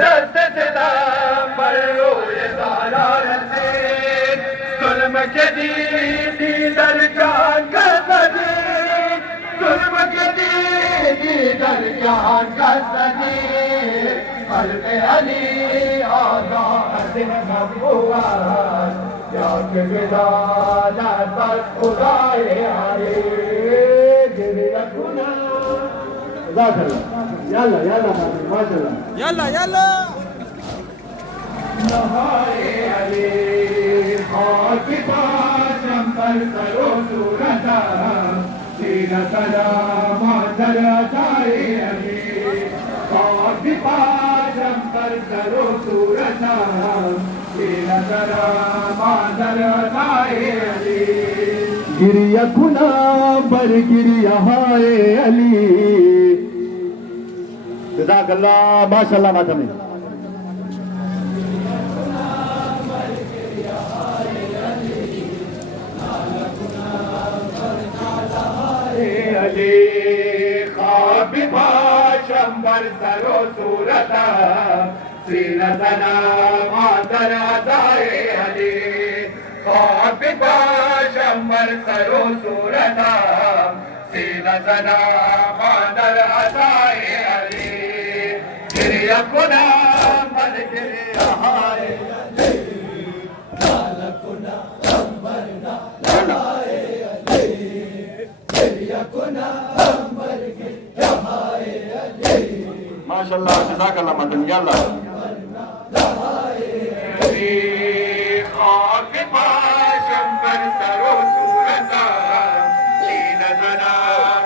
दस्त सितम पर रोए सारा रसीद जुल्म के दीदी दरजान का सजीद जुल्म के दीदी दरजान का सजीद फर्क अली आज़ाद मबूआ याद विदाना पर खुदाए आए गिरिया गुना يلا يلا ما شاء الله يلا يلا नहाए अली खाक पाशम पर करो सूरता सीना सलाम मादर अताए अली खाक पाशम पर करो सूरता सीना सलाम मादर अताए अली गिरिया गुना बर गिरिया हाय अली जज़ाकल्लाह माशाअल्लाह मातमी अली ख्वाब बाशम बर सरो सूरता सीना तना मादर अदाए अली ख्वाब बाशम बर सरो सूरता सीना तना मादर अदाए अली गिरिया कुना मर गिरिया हाय कुना अंबर ना हाय गिरिया कुना अंबर गिरिया हाय माशाअल्लाह जज़ाकल्लाह मदन यल्ला अली खाक पाशम पर सरो सूरता सीना तना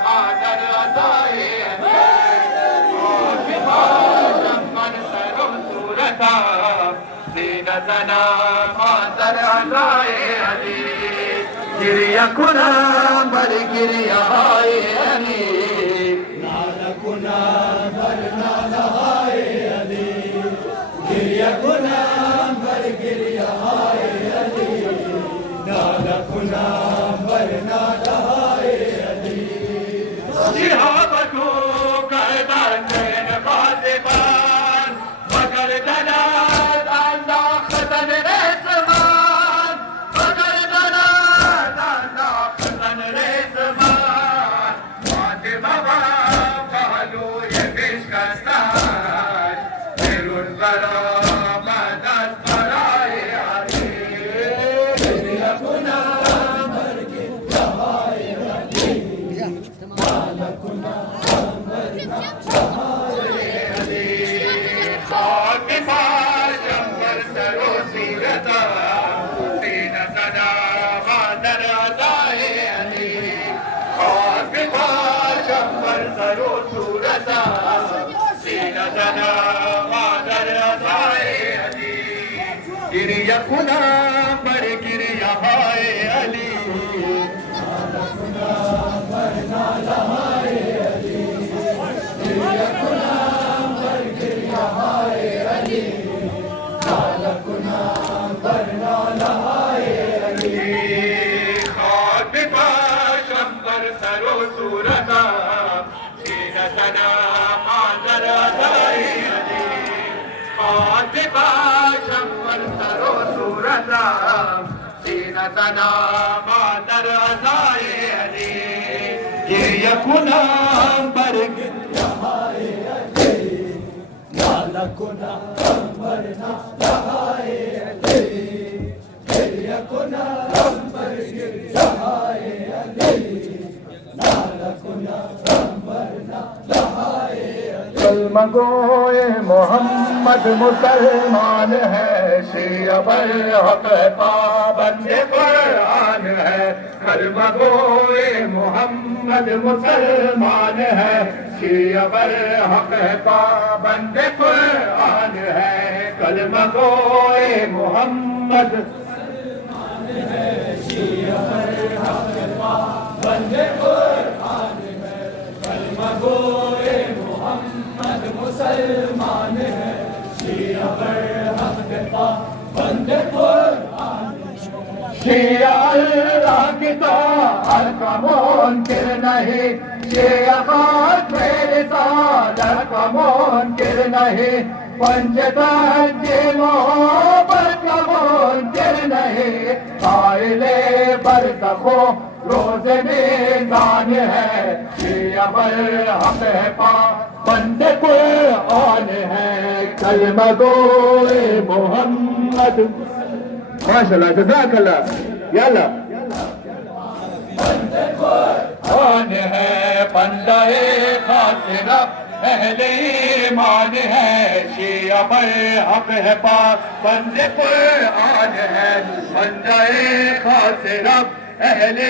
मादर अदाए सीनतना मादर अदाए अली गिरिया कुना बर गिरिया हाय अली नाला कुना बर नाला हाय अली गिरिया कुना बर गिरिया हाय अली नाला कुना बर नाला हाय अली सिहाबतु कैदान जैन बाज़िबान मगर दना गिरिया कुना बर गिरिया हाय अली बर नाला हाय अली गिरिया कुना बर गिरिया हाय अली नाला कुना बर नाला हाय अली खाक पाशम पर सरो सूरता सीना तना मादर अदाए अली खाक पाशम सरो सूरता सीना तना मादर अदाए अली गिरिया कुना बर गिरिया हाय अली नाला कुना बर नाला हाय अली गिरिया कुना बर गिरिया हाय अली नाला कुना बर नाला हाय कलमा गोए मोहम्मद मुसलमान है शिया बर हक पाबंद कुरान है कलमा गोए मोहम्मद मुसलमान है शिया बर हक पाबंद कुरान है कलमा गोए मोहम्मद मुसलमान है शिया बर हक पाबंद कुरान है कलमा गोए मोहम्मद मुसलमान है शिया पर हक पाबंद कुरान शिया अल्लाह की ताअत का मुनकिर नहीं शिया रिसालत का मुनकिर नहीं, पंचतंजी मोहब्बत का मुनकिर नहीं, कायले बरज़खो रोज़े मीज़ान है, शिया बरहक है बंदे कुरान है, कलमा गोए मोहम्मद। माशाअल्लाह, जज़ाकल्लाह। यल्ला बंदे कुरान है, बंदे खातिर अहले ईमान है, शिया बरहक है बंदे कुरान है, बंदे खातिर अहले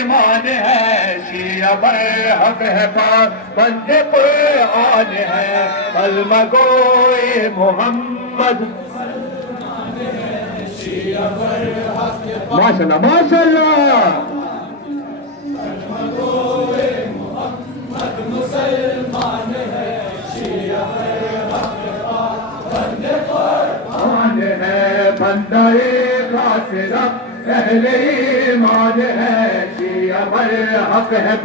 ईमान है, शिया बरहक है बंदे कुरान है, कलमा गोए मोहम्मद। माशाअल्लाह माशाअल्लाह। मुसलमान है, शिया बंदे कुरान है, बंदे खातिर अहले ईमान है, शिया बरहक है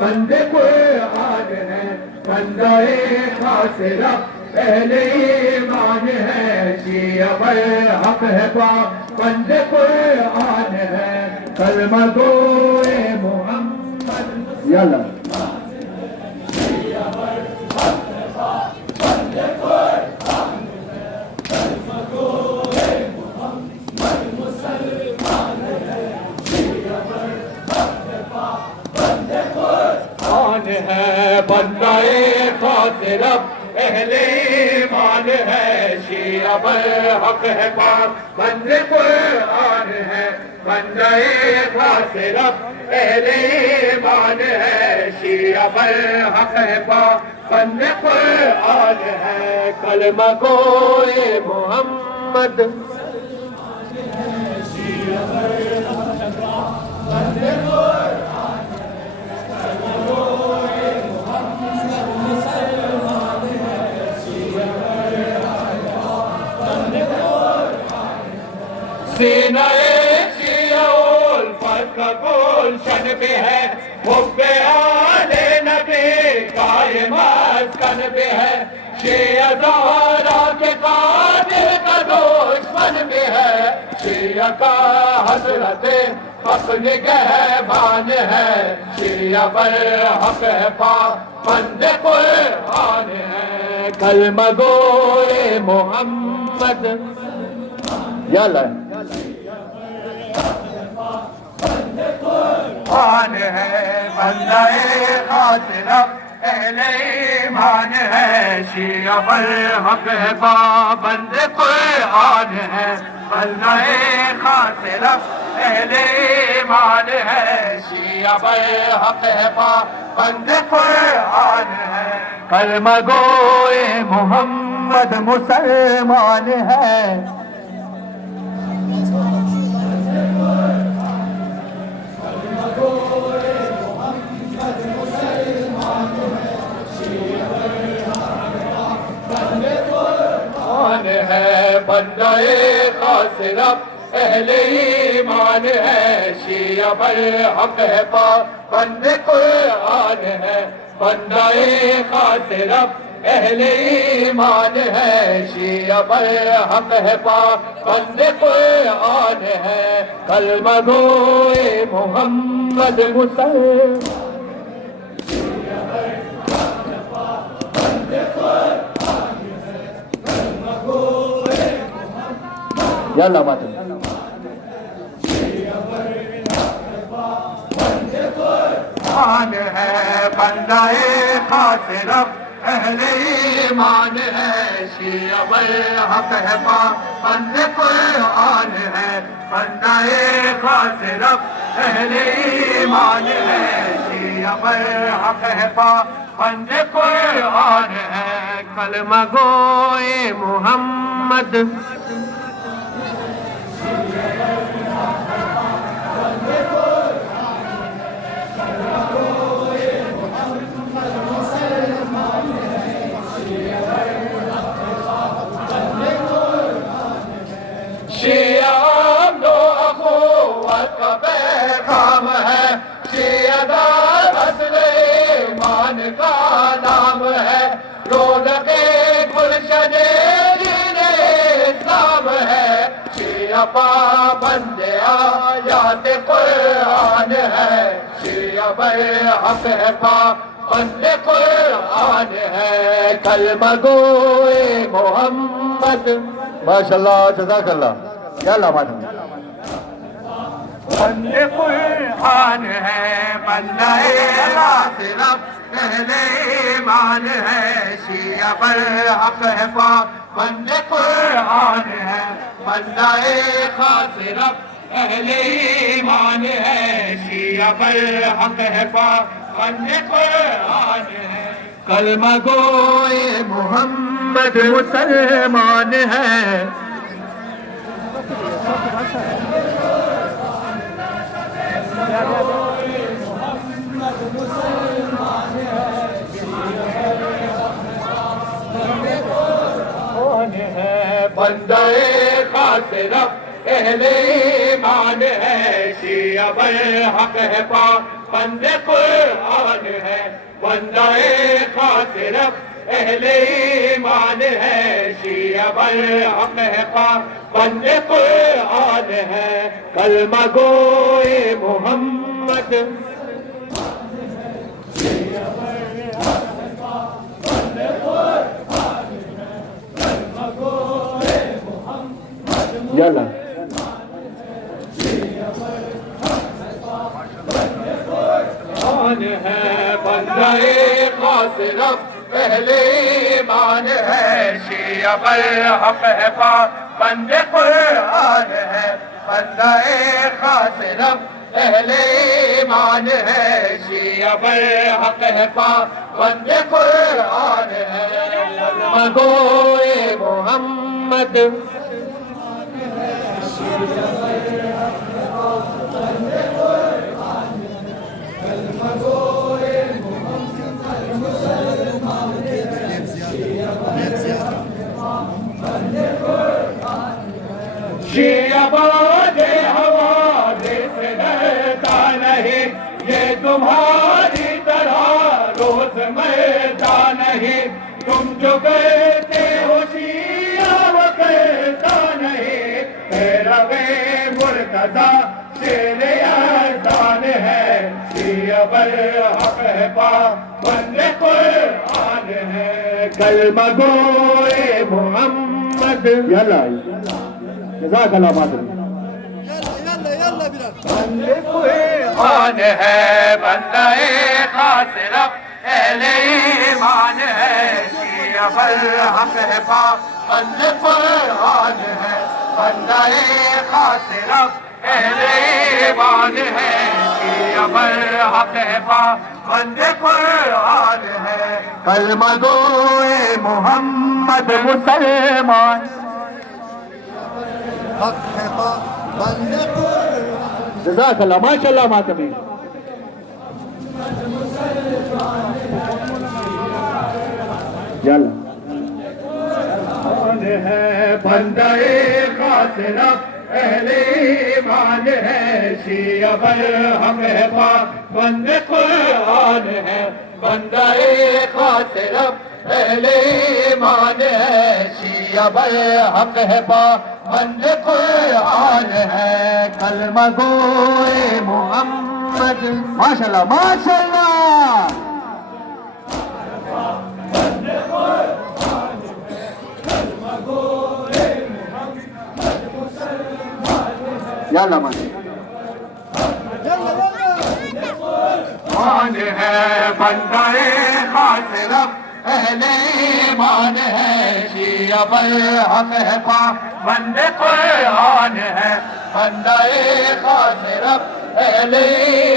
बंदे कुरान है, बंदे खातिर अहले ईमान है, शिया बरहक है बंदे कुरान है, कलमा गोए मोहम्मद। यल्ला है, बंदाए खातिर अहले ईमान है, शिया बरहक है बंदे कुरान है, बंदाए खातिर अहले ईमान है, शिया बरहक है बंदे कुरान है, कलमा गोए मोहम्मद। सीनाए शिया उल्फत का गुलशन भी है, हुब्बे आले नबी काये मस्कन भी है, शिया ज़हरा के कातिल का दुश्मन भी है, शिया का हज़रत हक़ निगहबान है, शिया बरहक है बंदे कुरान है, कलमा गोए मोहम्मद। यल्ला कुरान है, बंदाए खातिर अहले ईमान है, शिया बरहक है बंदे कुरान है, बंदाए खातिर अहले ईमान है, शिया बरहक है बंदे कुरान है, कलमा गोए मोहम्मद मुसलमान है। है, बंदाए खातिर अहले ईमान है, शिया बरहक है बंदे कुरान है, बंदाए खातिर अहले ईमान है, शिया बरहक है बंदे कुरान है, कलमा गोए मोहम्मद मुसलमान। यल्ला बात कुरान है, बंदाए खातिर अहले ईमान है, शिया बरहक है बंदे कुरान है, बंदाए खातिर अहले ईमान है, शिया बरहक है बंदे कुरान है, कलमा गोए मोहम्मद। शिया दो अखुवत का पैगाम है, शिया दा असले ईमान का नाम पाबंद आयात कुरान है, शिया बरहक है पाबंद कुरान है, कलमा गोए मोहम्मद। माशाल्लाह जज़ाकल्लाह। क्या लामात बंदे कुरान है, बंदाए सिर्फ पहले ईमान है, शिया बरहक है पाबंद कुरान है, बंदाए सिर्फ पहले ईमान है, शिया बरहक है पाबंद कुरान है, कलमा गोए मोहम्मद मुसलमान है। बंदाए सिर्फ पहले ईमान है, शिया बरहक है पाबंद कुरान है, बंदाए सिर्फ पहले ईमान है, शिया बरहक है पाबंद कुरान है, कलमा गोए मोहम्मद। यला है बंदाए सिर्फ पहले ईमान है, शिया बरहक है पाबंद कुरान है, बंदाए सिर्फ पहले ईमान है, शिया बरहक है पाबंद कुरान है, मगोए मोहम्मद। शिया बादे हवाले से डरता नहीं, ये तुम्हारी तरह रोज मरता नहीं, तुम जो करते हो शिया वो करता नहीं, रवे मुर्तदा शेर अज़ान है, शिया बरहक है पाबंद कुरान है, कलमा गोए मोहम्मद। यला जज़ाकल्लाह मातम। बंदे कुरान है, बंदाए सिर्फ पहले ईमान है, शिया बरहक है पाबंद कुरान है, बंदाए सिर्फ पहले ईमान है, शिया बरहक है पाबंद कुरान है, कलमा गोए मोहम्मद मुसलमान। हक है पाबंद कुरान। जज़ाकल्लाह माशाल्लाह मातमी। यला है बंदाए सिर्फ पहले ईमान है, शिया बरहक है पाबंद कुरान है, बंदाए सिर्फ पहले ईमान है, शिया बरहक है पाबंद कुरान है, कलमा गोए मोहम्मद। माशाल्लाह माशाल्लाह। यला मान है बंदाए सिर्फ पहले ईमान है, शिया बरहक है पाबंद कुरान है, बंदाए सिर्फ पहले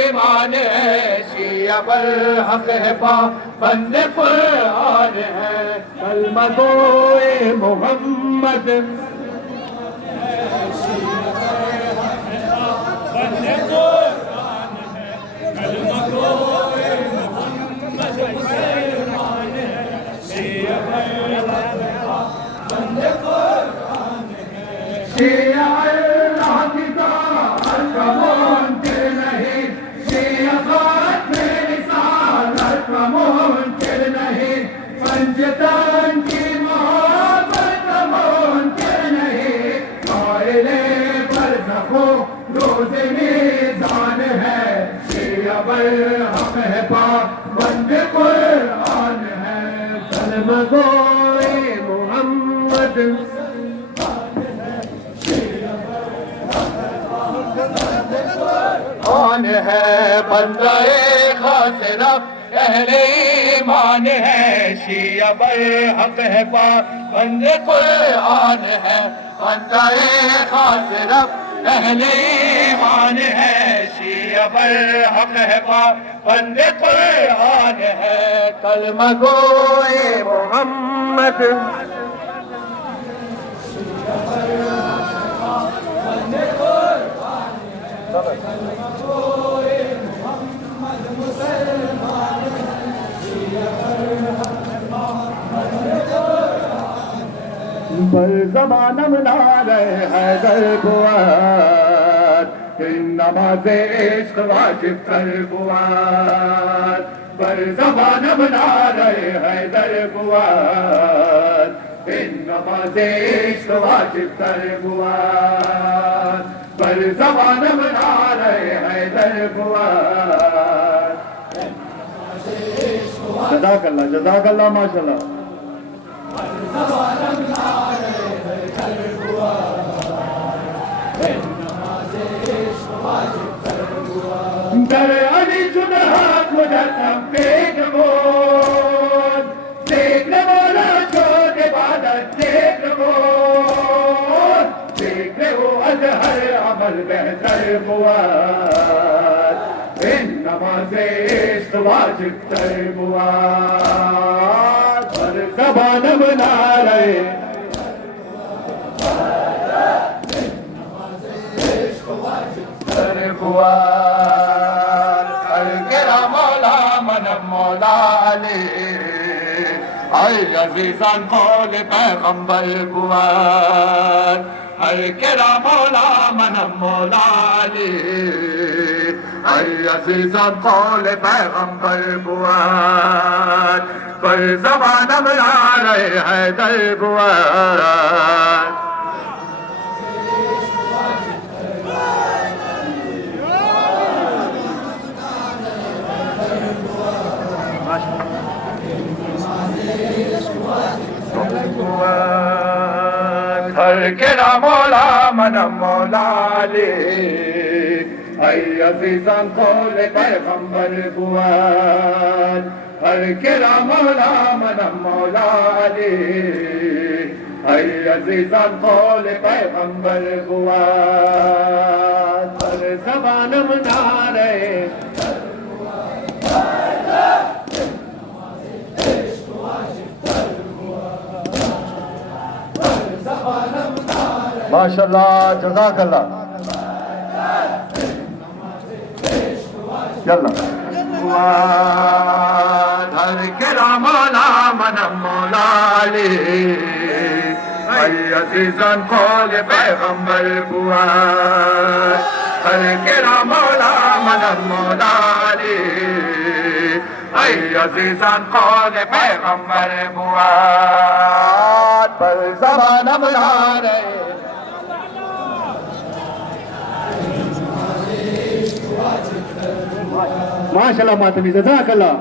ईमान है, शिया बरहक है पाबंद कुरान है, कलमा गोए मोहम्मद। शिया अल्लाह की ताकत का मुमकिन नहीं, शिया ख़ात्मे रिसालत का मुमकिन नहीं, पंजतन की मोहब्बत का मुमकिन बंद कुरान है, कलमा गोए मोहम्मद कौन है, बंदाए खास रब अहले ईमान है, शिया बरहक है बंद कुरान है, बंदाए खास रब अहले ईमान है, शिया बरहक है बंद कुरान है, कलमा गोए मोहम्मद पर ज़माना बना रहे हैदर बुआर, इन नमाज़े इश्क वाजिब कर बुआर, पर ज़माना बना रहे हैदर बुआर, इन नमाज़े इश्क वाजिब कर बुआर, पर ज़माना बना रहे हैदर बुआर। जज़ाकल्लाह माशाअल्लाह। दर अली सुनहात मुजस्सम देख मोल, देख मोला छोड़ इबादत देख मोल, देख वो अज़हर अमल बेहतर बुआर, इन नमाज़े इश्क वाजिब कर बुआर, पर ज़बान बना रहे बुआर, अलकेरा मौला मनम मौला अली, ऐ अज़ीज़ान कौल पैगंबर बुआर, अलकेरा मौला मनम मौला अली, ऐ अज़ीज़ान कौल पैगंबर बुआर, पर ज़बान बना रहे हैदर बुआर। हर केरा मौला मनम मौला अली, ऐ अज़ीज़ान कौल पैगंबर बुआर, हर केरा मौला मनम मौला अली, ऐ अज़ीज़ान कौल पैगंबर बुआर, पर ज़बान बना रहे माशाअल्लाह जज़ाकल्लाह। चल हर केरा मौला मनम मौला अली, ऐ अज़ीज़ान कौल पैगंबर बुआर, हर केरा मौला मनम मौला अली, ऐ अज़ीज़ान कौल पैगंबर बुआर, पर ज़बान बना रहे माशाअल्लाह मातमी जज़ाकल्लाह।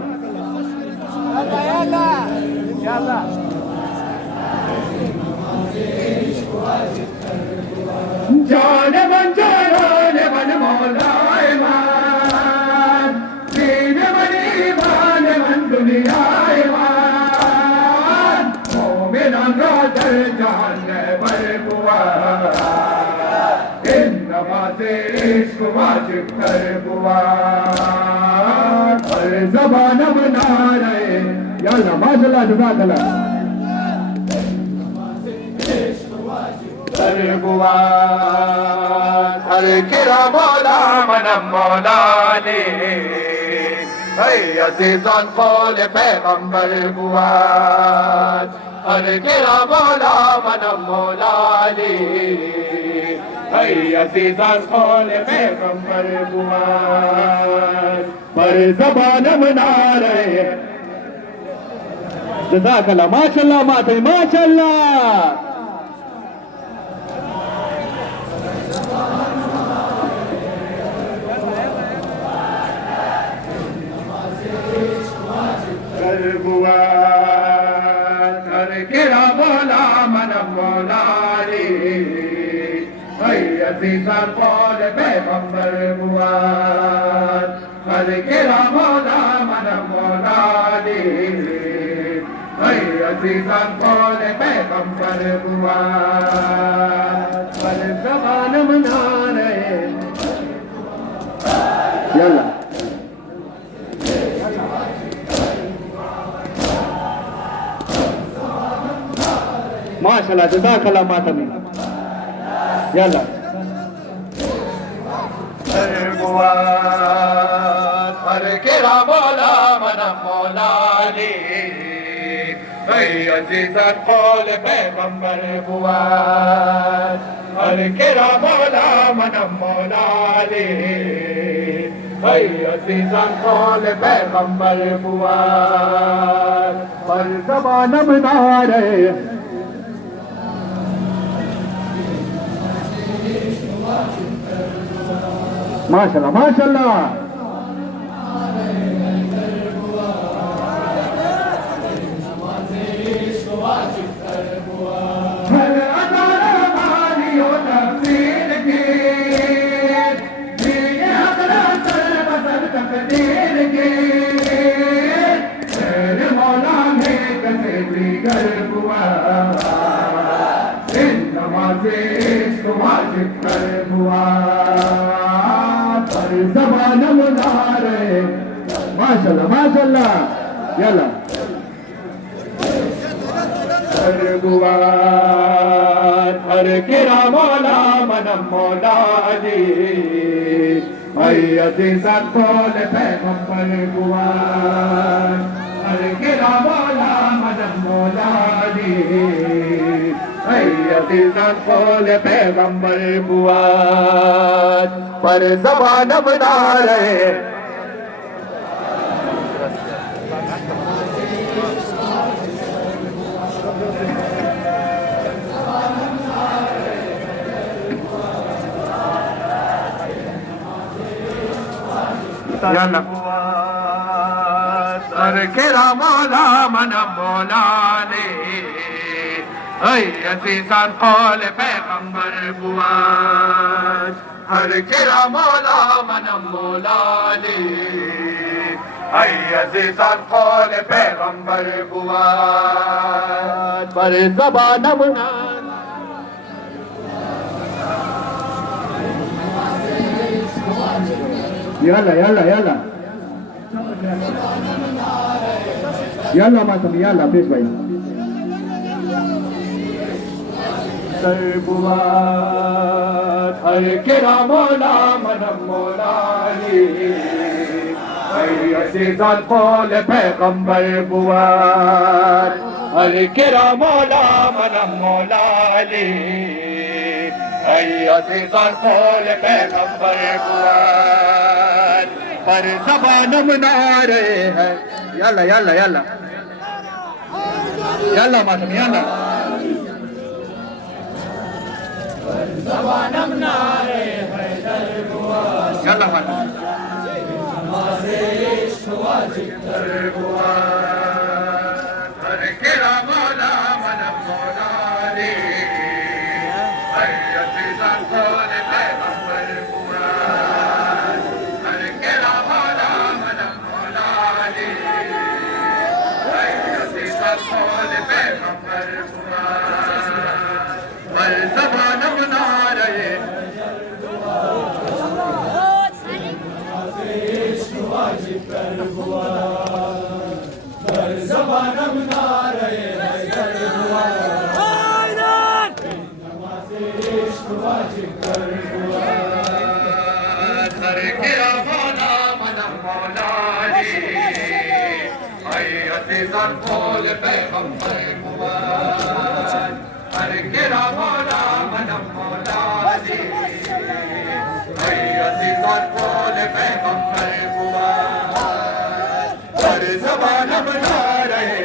जाने मन मौलाए मान, दीन मन ईमान मन दुनियाए मान, मोमिनान का दर जहान पर बुआर, इन नमाज़े इश्क वाजिब कर बुआर, पर ज़बान बना रहे या अल्लाह माशाअल्लाह जज़ाकल्लाह। कर बुआर, हर केरा मौला मनम मौला अली, ऐ अज़ीज़ान कौल पैगंबर बुआर, हर केरा मौला मनम मौला अली, ऐ अज़ीज़ान कौल पैगंबर बुआर, पर ज़बान बना रहे जज़ाकल्लाह माशाअल्लाह मातमी माशाअल्लाह। अज़ीज़ान कौल पैगंबर बुआत हर केरा मौला मन मौला दे अज़ीज़ान कौल पैगंबर बुआत हर ज़बान मना रहे यल्ला माशाल्लाह जज़ाकल्लाह मातमी यल्ला हर केरा मौला मन मौला दे अज़ीज़ान कौल पैगंबर बुआत हर केरा मौला मन मौला दे अज़ीज़ान कौल पैगंबर बुआत हर ज़बान बना रहे माशाल्लाह माशाल्लाह हर अदारा मारियो तफसील के ये अगला सर बसर तकदीर के तेरे मौला में कसे बिगड़ हुआ इन नमाज़े इश्क़ वाजिब कर हुआ ज़बान मुना रहे माशाल्लाह माशाल्लाह यल्ला हर बुआत हर केरा मौला मन मौला दे अज़ीज़ान कौल पैगंबर बुआत हर केरा मौला मन मौला दे अज़ीज़ान कौल पैगंबर बुआत पर ज़बान बना रहे सर केरा मौला मन मौला ने अज़ीज़ान कौल पैगंबर बुआत हर केरा मौला मन मौला ने अज़ीज़ान कौल पैगंबर बुआत पर ज़बान बना यल्ला यल्ला यल्ला यल्ला मातम यल्ला पेश भाई सरबुआत हर केरा मौला मन मौला दे अज़ीज़ान कौल पैगंबर बुआत हर केरा मौला मन मौला दे अज़ीज़ान कौल पैगंबर बुआत पर ज़बान मना रहे हैं यल्ला यल्ला यल्ला यल्ला मातम यल्ला ज़बान मना रहे हैं यल्ला मातम नमाज़े इश्क़ वाजिब कर बुआत हर केरा मौला मन मौला दे अज़ीज़ान कौल पैगंबर बुआत हर केरा मौला मन मौला दे अज़ीज़ान कौल पैगंबर बुआत पर ज़बान बना रहे पर ज़बान बना रहे नमाज़े इश्क़ वाजिब कर हर केरा मौला मन मौला दे अज़ीज़ान कौल पैगंबर बुआत हर केरा मौला मन मौला दे अज़ीज़ान कौल पैगंबर बुआत पर ज़बान बना रहे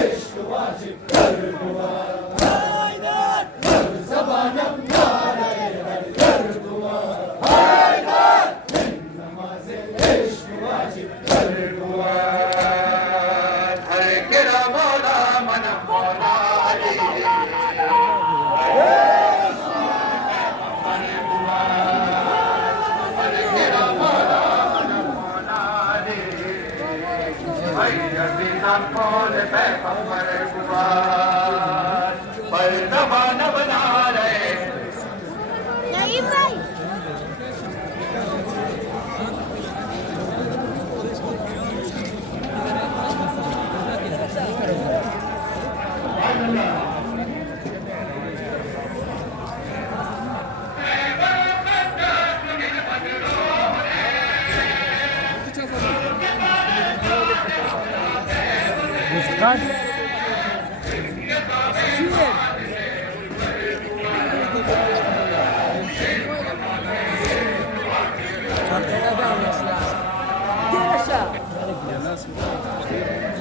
इश्क़ वाजिब कर ज़बान बना रहे नमाज़े इश्क़ वाजिब कर हर केरा मौला अजीज़ान कौल पैगंबर कुरान पर ज़बान बना रहे Muskat